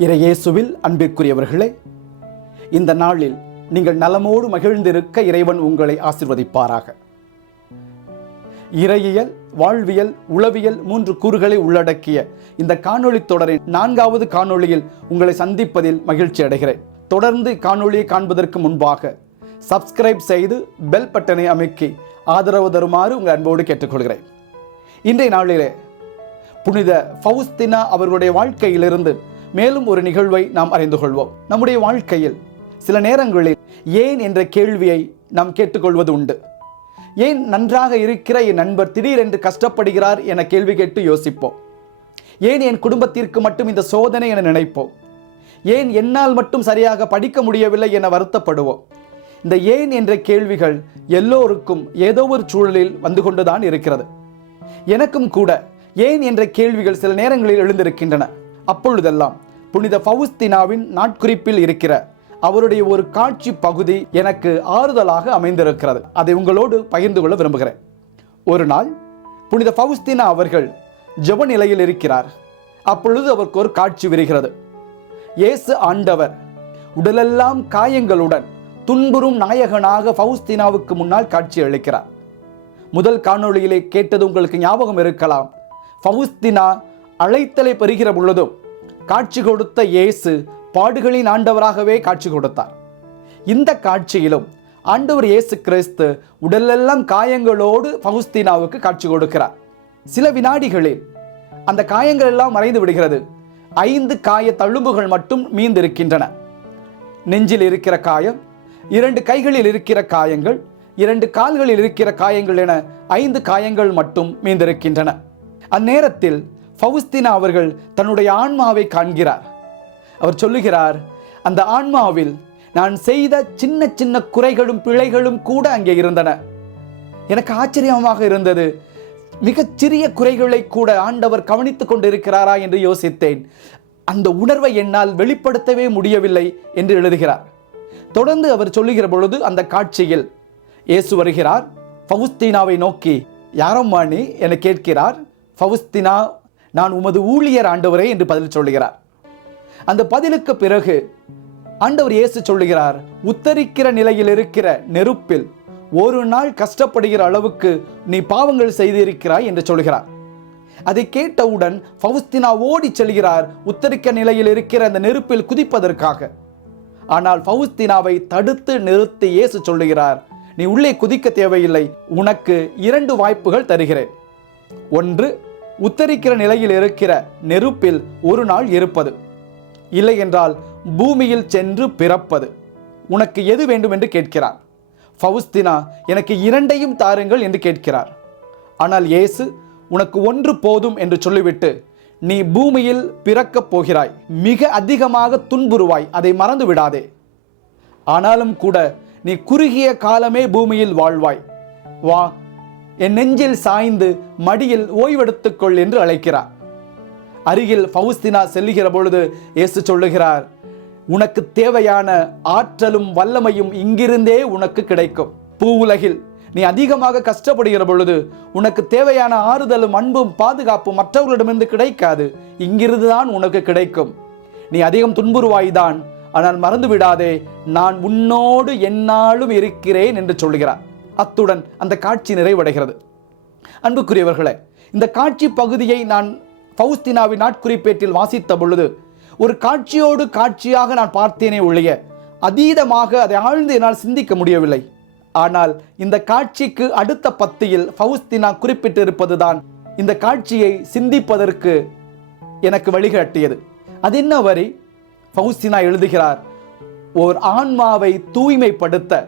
இறையேசுவில் அன்பிற்குரியவர்களே, இந்த நாளில் நீங்கள் நலமோடு மகிழ்ந்திருக்க இறைவன் உங்களை ஆசீர்வதிப்பாராக. இறையியல், வாழ்வியல், உளவியல் 3 கூறுகளை உள்ளடக்கிய இந்த காணொளி தொடரின் 4வது காணொளியில் உங்களை சந்திப்பதில் மகிழ்ச்சி அடைகிறேன். தொடர்ந்து காணொளியை காண்பதற்கு முன்பாக சப்ஸ்கிரைப் செய்து பெல் பட்டனை அமைக்கி ஆதரவு தருமாறு உங்கள் அன்போடு கேட்டுக்கொள்கிறேன். இன்றைய நாளிலே புனித ஃபவுஸ்தினா அவர்களுடைய வாழ்க்கையிலிருந்து மேலும் ஒரு நிகழ்வை நாம் அறிந்து கொள்வோம். நம்முடைய வாழ்க்கையில் சில நேரங்களில் ஏன் என்ற கேள்வியை நாம் கேட்டுக்கொள்வது உண்டு. ஏன் நன்றாக இருக்கிற என் நண்பர் திடீரென்று கஷ்டப்படுகிறார் என கேள்வி கேட்டு யோசிப்போம். ஏன் என் குடும்பத்திற்கு மட்டும் இந்த சோதனை என நினைப்போம். ஏன் என்னால் மட்டும் சரியாக படிக்க முடியவில்லை என வருத்தப்படுவோம். இந்த ஏன் என்ற கேள்விகள் எல்லோருக்கும் ஏதோ ஒரு சூழலில் வந்து கொண்டுதான் இருக்கிறது. எனக்கும் கூட ஏன் என்ற கேள்விகள் சில நேரங்களில் எழுந்திருக்கின்றன. அப்பொழுதெல்லாம் புனித ஃபவுஸ்தினாவின் நாட்குறிப்பில் இருக்கிற அவருடைய ஒரு காட்சி பகுதி எனக்கு ஆறுதலாக அமைந்திருக்கிறது. அதை உங்களோடு பகிர்ந்து கொள்ள விரும்புகிறேன். ஒரு நாள் புனித ஃபவுஸ்தினா அவர்கள் ஜெப நிலையில் இருக்கிறார். அப்பொழுது அவருக்கு ஒரு காட்சி விரிகிறது. இயேசு ஆண்டவர் உடலெல்லாம் காயங்களுடன் துன்புறும் நாயகனாக ஃபவுஸ்தினாவுக்கு முன்னால் காட்சி அளிக்கிறார். முதல் காணொளியிலே கேட்டது உங்களுக்கு ஞாபகம் இருக்கலாம். ஃபவுஸ்தினா அழைத்தலை பெறுகிற பொழுதும் காட்சி கொடுத்த இயேசு பாடுகளின் ஆண்டவராகவே காட்சி கொடுத்தார். இந்த காட்சியிலும் ஆண்டவர் இயேசு கிறிஸ்து உடலெல்லாம் காயங்களோடு ஃபவுஸ்தினாவுக்கு காட்சி கொடுக்கிறார். சில வினாடிகளில் அந்த காயங்கள் எல்லாம் மறைந்து விடுகிறது. 5 காய தழும்புகள் மட்டும் மீந்திருக்கின்றன. நெஞ்சில் இருக்கிற காயம், 2 கைகளில் இருக்கிற காயங்கள், 2 கால்களில் இருக்கிற காயங்கள் என 5 காயங்கள் மட்டும் மீந்திருக்கின்றன. அந்நேரத்தில் ஃபவுஸ்தினா அவர்கள் தன்னுடைய ஆன்மாவை காண்கிறார். அவர் சொல்லுகிறார், அந்த ஆன்மாவில் நான் செய்த சின்ன சின்ன குறைகளும் பிழைகளும் கூட அங்கே இருந்தன. எனக்கு ஆச்சரியமாக இருந்தது. மிகச் சிறிய குறைகளை கூட ஆண்டவர் கவனித்துக் கொண்டிருக்கிறாரா என்று யோசித்தேன். அந்த உணர்வை என்னால் வெளிப்படுத்தவே முடியவில்லை என்று எழுதுகிறார். தொடர்ந்து அவர் சொல்லுகிற பொழுது அந்த காட்சியில் இயேசு வருகிறார். ஃபவுஸ்தினாவை நோக்கி, யாரம்மா நீ என கேட்கிறார். ஃபவுஸ்தினா, நான் உமது ஊழியர் ஆண்டவரே என்று பதில் சொல்லுகிறார். அந்த பதிலுக்கு பிறகு ஆண்டவர் இயேசு சொல்லுகிறார், உத்தரிக்கிற நிலையில் இருக்கிற நெருப்பில் ஒரு நாள் கஷ்டப்படுகிற அளவுக்கு நீ பாவங்கள் செய்திருக்கிறாய் என்று சொல்கிறார். அதை கேட்டவுடன் ஃபவுஸ்தினா ஓடி செல்கிறார் உத்தரிக்க நிலையில் இருக்கிற அந்த நெருப்பில் குதிப்பதற்காக. ஆனால் ஃபவுஸ்தினாவை தடுத்து நிறுத்தி இயேசு சொல்லுகிறார், நீ உள்ளே குதிக்க தேவையில்லை, உனக்கு 2 வாய்ப்புகள் தருகிறேன். ஒன்று, உத்தரிக்கிற நிலையில் இருக்கிற நெருப்பில் ஒரு நாள் இருப்பது, இல்லை என்றால் பூமியில் சென்று பிறப்பது. உனக்கு எது வேண்டும் என்று கேட்கிறார். ஃபவுஸ்தினா, எனக்கு 2ஐயும் தாருங்கள் என்று கேட்கிறார். ஆனால் இயேசு, உனக்கு 1 போதும் என்று சொல்லிவிட்டு, நீ பூமியில் பிறக்கப் போகிறாய், மிக அதிகமாக துன்புறுவாய், அதை மறந்து விடாதே. ஆனாலும் கூட நீ குறுகிய காலமே பூமியில் வாழ்வாய், வா என் நெஞ்சில் சாய்ந்து மடியில் ஓய்வெடுத்துக்கொள் என்று அழைக்கிறார். அருகில் ஃபவுஸ்தினா செல்லுகிற பொழுது இயேசு சொல்லுகிறார், உனக்கு தேவையான ஆற்றலும் வல்லமையும் இங்கிருந்தே உனக்கு கிடைக்கும். பூவுலகில் நீ அதிகமாக கஷ்டப்படுகிற பொழுது உனக்கு தேவையான ஆறுதலும் அன்பும் பாதுகாப்பும் மற்றவர்களிடமிருந்து கிடைக்காது, இங்கிருந்துதான் உனக்கு கிடைக்கும். நீ அதிகம் துன்புறுவாய்தான், ஆனால் மறந்து விடாதே, நான் உன்னோடு எந்நாளும் இருக்கிறேன் என்று சொல்கிறார். அத்துடன் அந்த காட்சி நிறைவடைகிறது. அன்புக்குரியவர்களே, இந்த காட்சி பகுதியை நான் ஃபவுஸ்தினாவின் நாட்குறிப்பேட்டில் வாசித்த பொழுது ஒரு காட்சியோடு காட்சியாக நான் பார்த்தேனே ஒழிய அதீதமாக அதை ஆழ்ந்து என்னால் சிந்திக்க முடியவில்லை. ஆனால் இந்த காட்சிக்கு அடுத்த பத்தியில் ஃபவுஸ்தினா குறிப்பிட்டிருப்பதுதான் இந்த காட்சியை சிந்திப்பதற்கு எனக்கு வழிகாட்டியது. அது என்ன வரி? ஃபவுஸ்தினா எழுதுகிறார், ஓர் ஆன்மாவை தூய்மைப்படுத்த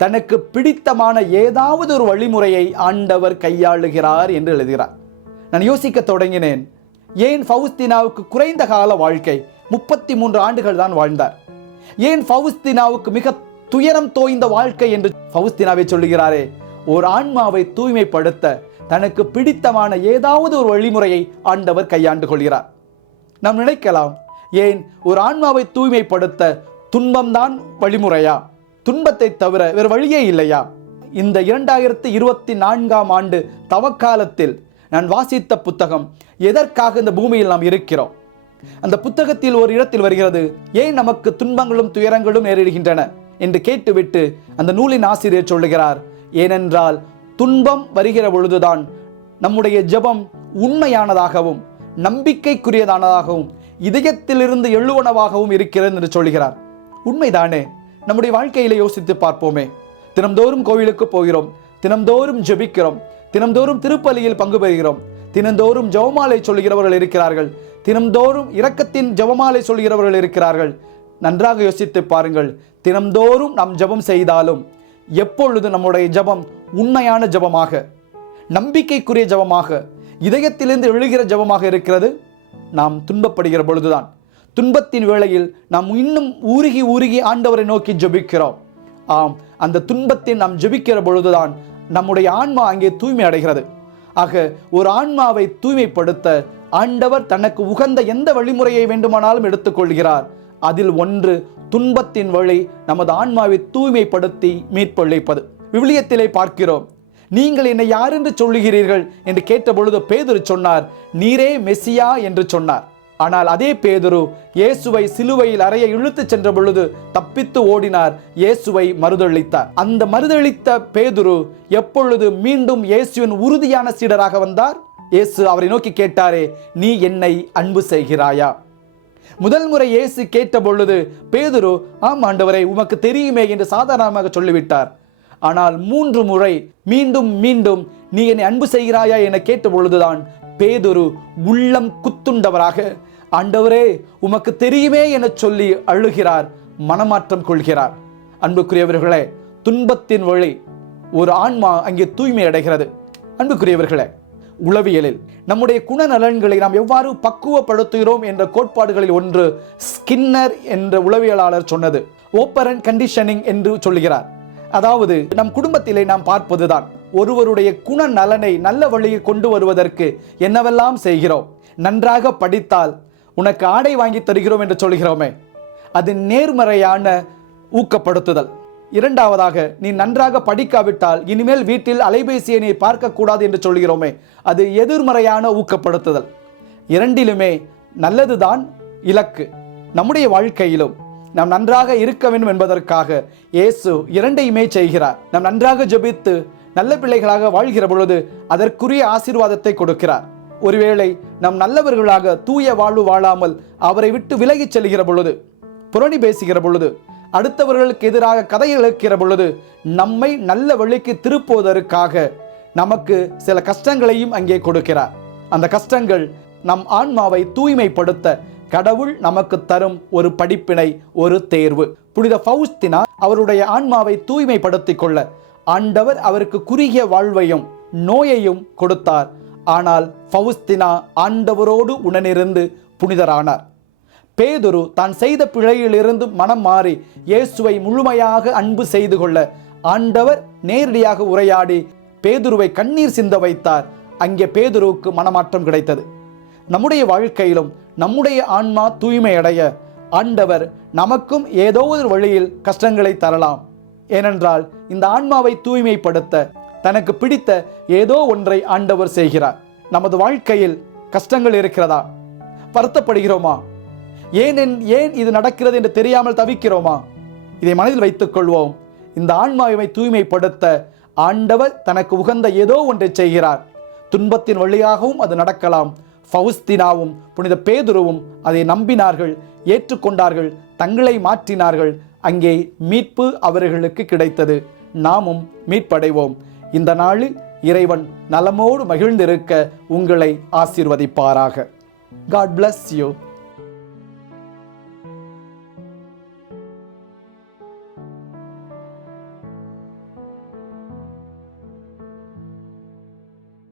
தனக்கு பிடித்தமான ஏதாவது ஒரு வழிமுறையை ஆண்டவர் கையாளுகிறார் என்று எழுதுகிறார். நான் யோசிக்க தொடங்கினேன், ஏன் ஃபவுஸ்தினாவுக்கு குறைந்த கால வாழ்க்கை, 33 ஆண்டுகள் தான் வாழ்ந்தார். ஏன் ஃபவுஸ்தினாவுக்கு மிக துயரம் தோய்ந்த வாழ்க்கை என்று ஃபவுஸ்தினாவை சொல்லுகிறாரே? ஒரு ஆன்மாவை தூய்மைப்படுத்த தனக்கு பிடித்தமான ஏதாவது ஒரு வழிமுறையை ஆண்டவர் கையாண்டு கொள்கிறார். நாம் நினைக்கலாம், ஏன் ஒரு ஆன்மாவை தூய்மைப்படுத்த துன்பம்தான் வழிமுறையா? துன்பத்தை தவிர வேறு வழியே இல்லையா? இந்த 2024ஆம் ஆண்டு தவக்காலத்தில் நான் வாசித்த புத்தகம், எதற்காக இந்த பூமியில் நாம் இருக்கிறோம், அந்த புத்தகத்தில் ஒரு இடத்தில் வருகிறது, ஏன் நமக்கு துன்பங்களும் துயரங்களும் நேரிடுகின்றன என்று கேட்டுவிட்டு அந்த நூலின் ஆசிரியர் சொல்லுகிறார், ஏனென்றால் துன்பம் வருகிற பொழுதுதான் நம்முடைய ஜெபம் உண்மையானதாகவும் நம்பிக்கைக்குரியதானதாகவும் இதயத்திலிருந்து எழுவனவாகவும் இருக்கிறது என்று சொல்கிறார். உண்மைதானே? நம்முடைய வாழ்க்கையில யோசித்து பார்ப்போமே. தினம்தோறும் கோவிலுக்கு போகிறோம், தினம்தோறும் ஜெபிக்கிறோம், தினம்தோறும் திருப்பலியில் பங்கு பெறுகிறோம், தினந்தோறும் ஜெபமாலை சொல்கிறவர்கள் இருக்கிறார்கள், தினம்தோறும் இரக்கத்தின் ஜெபமாலை சொல்கிறவர்கள் இருக்கிறார்கள். நன்றாக யோசித்து பாருங்கள், தினம்தோறும் நாம் ஜெபம் செய்தாலும் எப்பொழுது நம்முடைய ஜெபம் உண்மையான ஜெபமாக, நம்பிக்கைக்குரிய ஜெபமாக, இதயத்திலிருந்து எழுகிற ஜெபமாக இருக்கிறது? நாம் துன்பப்படுகிற பொழுதுதான், துன்பத்தின் வேளையில் நாம் இன்னும் ஊருகி ஊருகி ஆண்டவரை நோக்கி ஜெபிக்கிறோம். ஆம், அந்த துன்பத்தில் நாம் ஜெபிக்கிற பொழுதுதான் நம்முடைய ஆன்மா அங்கே தூய்மை அடைகிறது. ஆக ஒரு ஆன்மாவை தூய்மைப்படுத்த ஆண்டவர் தனக்கு உகந்த எந்த வழிமுறையை வேண்டுமானாலும் எடுத்துக்கொள்கிறார். அதில் ஒன்று துன்பத்தின் வழி நமது ஆன்மாவை தூய்மைப்படுத்தி மீட்பளிப்பது. விவிலியத்திலே பார்க்கிறோம், நீங்கள் என்னை யார் என்று சொல்லுகிறீர்கள் என்று கேட்ட பொழுது பேதுரு சொன்னார், நீரே மெசியா என்று சொன்னார். ஆனால் அதே பேதுரு இயேசுவை சிலுவையில் அறைய இழுத்து சென்ற பொழுது தப்பித்து ஓடினார், இயேசுவை மறுதளித்தார். அந்த மறுதளித்த பேதுரு எப்பொழுது மீண்டும் இயேசுவின் உறுதியான சீடராக வந்தார்? இயேசு அவரை நோக்கி கேட்டாரே, நீ என்னை அன்பு செய்கிறாயா? முதல் முறை இயேசு கேட்ட பொழுது பேதுரு, ஆம் ஆண்டவரே, உமக்கு தெரியுமே என்று சாதாரணமாக சொல்லிவிட்டார். ஆனால் 3 முறை மீண்டும் மீண்டும் நீ என்னை அன்பு செய்கிறாயா என கேட்ட பொழுதுதான் பேதுரு உள்ளம் குத்துண்டவராக, ஆண்டவரே உமக்கு தெரியுமே என சொல்லி அழுகிறார், மனமாற்றம் கொள்கிறார். அன்புக்குரியவர்களே, துன்பத்தின் வழி ஒரு ஆன்மா அங்கே தூய்மை அடைகிறது. அன்புக்குரியவர்களே, உளவியலில் நம்முடைய குணநலன்களை நாம் எவ்வாறு பக்குவப்படுத்துகிறோம் என்ற கோட்பாடுகளில் ஒன்று ஸ்கின்னர் என்ற உளவியலாளர் சொன்னது ஓப்பரண்ட் கண்டிஷனிங் என்று சொல்கிறார். அதாவது நம் குடும்பத்திலே நாம் பார்ப்பதுதான், ஒருவருடைய குணநலனை நல்ல வழியில் கொண்டு வருவதற்கு என்னவெல்லாம் செய்கிறோம். நன்றாக படித்தால் உனக்கு ஆடை வாங்கி தருகிறோம் என்று சொல்கிறோமே, அது நேர்மறையான ஊக்கப்படுத்துதல். இரண்டாவதாக, நீ நன்றாக படிக்காவிட்டால் இனிமேல் வீட்டில் அலைபேசியை நீ பார்க்கக்கூடாது என்று சொல்கிறோமே, அது எதிர்மறையான ஊக்கப்படுத்துதல். இரண்டிலுமே நல்லதுதான் இலக்கு. நம்முடைய வாழ்க்கையிலும் நாம் நன்றாக இருக்க வேண்டும் என்பதற்காக இயேசு இரண்டையுமே செய்கிறார். நாம் நன்றாக ஜெபித்து நல்ல பிள்ளைகளாக வாழ்கிற பொழுது அதற்குரிய ஆசீர்வாதத்தை கொடுக்கிறார். ஒருவேளை நாம் நல்லவர்களாக தூய வாழ்வு வாழாமல் அவரை விட்டு விலகிச் செல்கிற பொழுது, புரணி பேசுகிற பொழுது, அடுத்தவர்களுக்கு எதிராக கதை இழக்கிற பொழுது, நம்மை நல்ல வழிக்கு திருப்புவதற்காக நமக்கு சில கஷ்டங்களையும் அங்கே கொடுக்கிறார். அந்த கஷ்டங்கள் நம் ஆன்மாவை தூய்மைப்படுத்த கடவுள் நமக்கு தரும் ஒரு படிப்பினை, ஒரு தேர்வு. புனித ஃபவுஸ்தினா அவருடைய ஆன்மாவை தூய்மைப்படுத்திக் கொள்ள ஆண்டவர் அவருக்கு குறுகிய வாழ்வையும் நோயையும் கொடுத்தார். ஆனால் ஃபவுஸ்தினா ஆண்டவரோடு உடனிருந்து புனிதரானார். பேதுரு தான் செய்த பிழையிலிருந்து மனம் மாறி இயேசுவை முழுமையாக அன்பு செய்து கொள்ள ஆண்டவர் நேரடியாக உரையாடி பேதுருவை கண்ணீர் சிந்த வைத்தார். அங்கே பேதுருவுக்கு மனமாற்றம் கிடைத்தது. நம்முடைய வாழ்க்கையிலும் நம்முடைய ஆன்மா தூய்மை அடைய ஆண்டவர் நமக்கும் ஏதோ ஒரு வழியில் கஷ்டங்களை தரலாம். ஏனென்றால் இந்த ஆன்மாவை தூய்மைப்படுத்த தனக்கு பிடித்த ஏதோ ஒன்றை ஆண்டவர் செய்கிறார். நமது வாழ்க்கையில் கஷ்டங்கள் இருக்கிறதா? வருத்தப்படுகிறோமா? ஏன் இது நடக்கிறது என்று தெரியாமல் தவிக்கிறோமா? இதை மனதில் வைத்துக் கொள்வோம். இந்த ஆன்மாவை தூய்மைப்படுத்த ஆண்டவர் தனக்கு உகந்த ஏதோ ஒன்றை செய்கிறார். துன்பத்தின் வழியாகவும் அது நடக்கலாம். ஃபவுஸ்தினாவும் புனித பேதுருவும் அதை நம்பினார்கள், ஏற்றுக்கொண்டார்கள், தங்களை மாற்றினார்கள். அங்கே மீட்பு அவர்களுக்கு கிடைத்தது. நாமும் மீட்படைவோம். இந்த நாளில் இறைவன் நலமோடு மகிழ்ந்திருக்க உங்களை ஆசீர்வதிப்பாராக. God bless you.